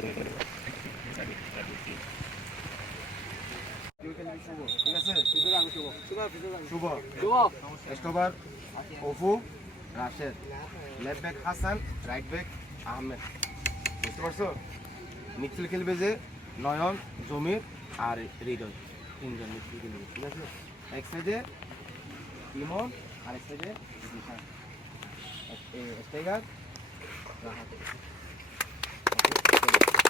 ঠিক অফু Rashed left back Hasan right Ahmed বুঝতে পারছ খেলবে যে নয়ন জমির আর হৃদয় তিনজন মিছিল খেলবে ঠিক আছে এক সাইডে ইমন আর এক সাইডে জিহান স্টাইগার রাহাত ঠিক আছে, সবাই শোনো ওরা চরণ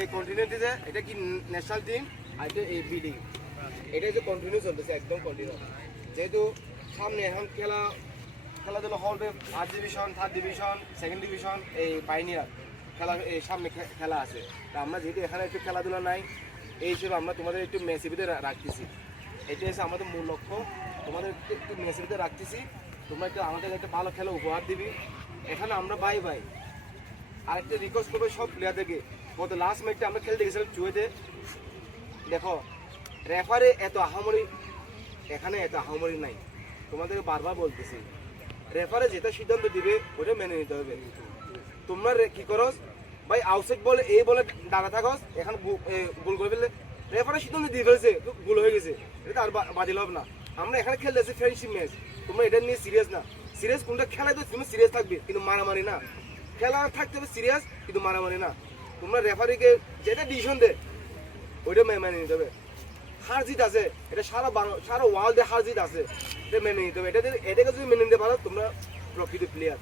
এই কন্টিনিউটি যে এটা কি ন্যাশনাল টিম আর এটা এই বিডিং এটা যে কন্টিনিউ চলতেছে, একদম কন্টিনিউ যেহেতু সামনে এখন খেলা, খেলাধুলা হবে first division third division second division এই পাইনিয়ার খেলা, এই সামনে খেলা আছে। তা আমরা যেহেতু এখানে একটু খেলাধুলা নাই, এই হিসেবে আমরা তোমাদের একটু মেসিবিতে রাখতেছি। এটা হচ্ছে আমাদের মূল লক্ষ্য। তোমাদের একটু মেসিবিতে রাখতেছি। তোমরা একটু আমাদের একটা ভালো খেলা উপহার দিবি। এখানে আমরা বাই বাই আরেকটা রিকোয়েস্ট করবে সব প্লেয়ারদেরকে গত লাস্ট ম্যাচটা আমরা খেলতে গেছিলাম চুয়েতে। দেখো রেফারে এত আহামরি, এখানে এত আহামরি নাই। তোমাদেরকে বারবার বলতেছি রেফারে যেটা সিদ্ধান্ত দিবে, ওটা মেনে নিতে হবে। তোমরা কি করো ভাই আউটসাইড বলে, এই বলে দাঁড়া থাকস, এখন গোল করে ফেললে। রেফারে সিদ্ধান্ত দিয়ে ফেলেছে, গোল হয়ে গেছে। এটা আর বা- বাতিল হবে না। আমরা এখানে খেলতেছি ফ্রেন্ডশিপ ম্যাচ তোমরা এটা নিয়ে সিরিয়াস না। সিরিয়াস কোনটা খেলায় তো তুমি সিরিয়াস থাকবে, কিন্তু মারামারি না। খেলা থাকতে হবে সিরিয়াস কিন্তু মারামারি না। তোমরা রেফারিকে যেটা ডিসিশন দে, ওইটা মেনে নিতে হবে। হার জিত আছে, এটা সারা বাং- সারা ওয়ার্ল্ডে হার জিত আছে, এটা মেনে নিতে হবে। এটা এটাকে যদি মেনে নিতে পারো, তোমরা প্রকৃত প্লেয়ার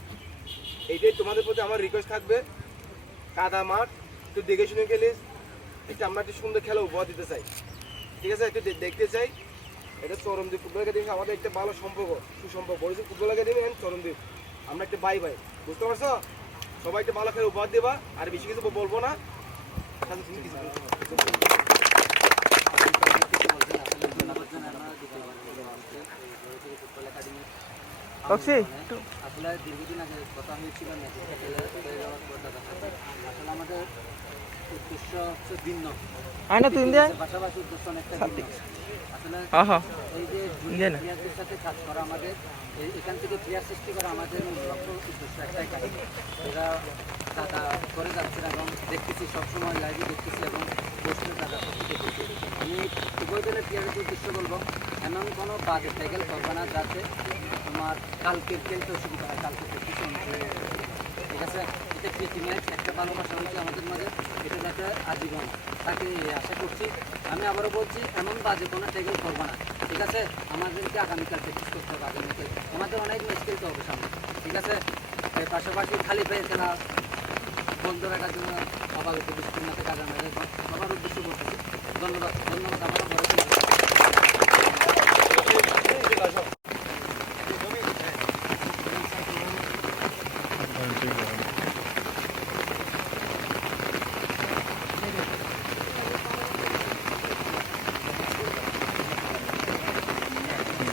এইটাই তোমাদের প্রতি আমার রিকোয়েস্ট থাকবে। কাদা মাঠ, একটু দেখে শুনে খেলিস। একটু আমরা একটু সুন্দর খেলা উপহার দিতে চাই। ঠিক আছে? একটু দেখতে চাই। এটা চরমদ্বীপ ফুটবল একাডেমি আমাদের একটা ভালো সম্পর্ক, সুসম্পর্ক। বলেছি ফুটবল একাডেমি অ্যান্ড চরমদ্বীপ আমরা একটা বাই বাই বুঝতে পারছ? সবাই একটা ভালো করে উপহার দেবা আর বেশি কিছু বলব না তাহলে তুমি কিছু বলছো? বক্সি আসলে দীর্ঘদিন আগে কথা হয়েছিল হয়ে আসলে আমাদের উদ্দেশ্য হচ্ছে ভিন্ন আয় না, তুই দে এই যে সাথে কাজ করা আমাদের এখান থেকে আমাদের লক্ষ্য দেখতেছি সবসময় লাইভে দেখতেছি এবং আমি এমন কোনো বাজে ট্যাগেল করবে না যাতে তোমার কালকে খেলতে অসুবিধা হয় কালকে ঠিক আছে এটা ম্যাচ একটা ভালোবাসা হয়েছে আমাদের মাঝে, এটা যাতে আজীবন তাকে আশা করছি। আমি আবারও বলছি, এমন বাজে কোনো ট্যাগেল করব না। ঠিক আছে? আমাদেরকে আগামীকাল প্র্যাকটিস করতে হবে আগামীকাল আমাদের অনেক ম্যাচ খেলতে হবে সামনে। ঠিক আছে? পাশাপাশি খালি পেয়ে খেলা, বন্ধ রাখার জন্য সবার উদ্দেশ্য সবার উদ্দেশ্য বলতেছি। ধন্যবাদ ধন্যবাদ আমার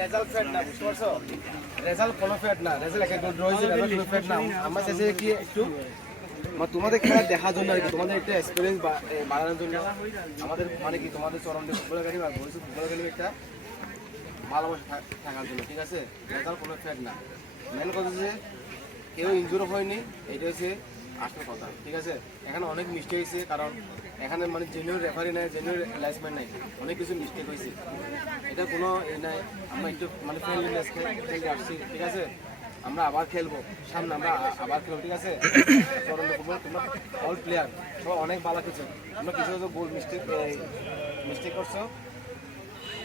রেজাল্ট ফ্যাট না বুঝতে পারছ? রেজাল্ট কোনো ফ্যাট না রেজাল্ট একটা ড্র হয়েছে রেজাল্ট কোনো ফ্যাট না। আমরা চাইছি কি একটু মানে তোমাদের খেলা দেখার জন্য আর কি তোমাদের একটা এক্সপিরিয়েন্স বাড়ানোর জন্য আমাদের মানে কি তোমাদের চরম ফুটবল একাডেমি আর ভবিষ্যৎ ফুটবল একাডেমি একটা ভালোবাসা থাকার জন্য ঠিক আছে? রেজাল্ট কোনো ফ্যাট না। মেন কথা যে কেউ ইনজুর হয়নি এটা হচ্ছে আসল কথা, ঠিক আছে? এখানে অনেক মিস্টেক হয়েছে, কারণ এখানে মানে জেনুইন রেফারি নাই জেনুইন লাইসম্যান নাই, অনেক কিছু মিস্টেক হয়েছে। এটা কোনো এই নাই, আমরা একটু মানে ফ্রেন্ডলিনেস খেলতে আসছি, ঠিক আছে? আমরা আবার খেলব, সামনে আমরা আবার খেলব, ঠিক আছে? তোমরা অল প্লেয়ার সবাই অনেক ভালো কিছু তোমরা কিছু কিছু গোল মিস্টেক মিস্টেক করছ।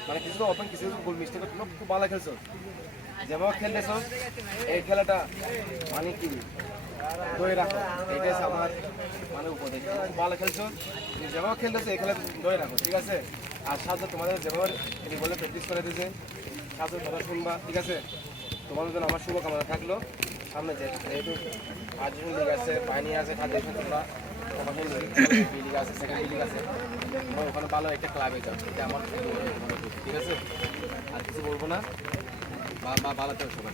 মানে কিছু তো ওপেন কিছু কিছু গোল মিস্টেক তোমরা খুব ভালো খেলছো। যেভাবে খেলতেছো, এই খেলাটা মানে কি? ধরে রাখো। এটাই আমার মানে উপদেশ। ভালো খেলছো যেভাবে খেলতেছো, এই খেলা ধরে রাখো, ঠিক আছে? আর সাথে তোমাদের যেভাবে বলে প্র্যাকটিস করে দিয়েছে সাথে কথা শুনবা, ঠিক আছে? তোমাদের জন্য আমার শুভকামনা থাকল। সামনে যেহেতু আর্জেন্টিন লিগ আছে পাইনি আছে খাদ্য তোমরা লিগ আছে সেকেন্ড লিগ আছে, তোমরা ওখানে ভালো একটা ক্লাবে যাও, এটা আমার ঠিক আছে? আর কিছু বলব না? ভালো থেকো সবাই।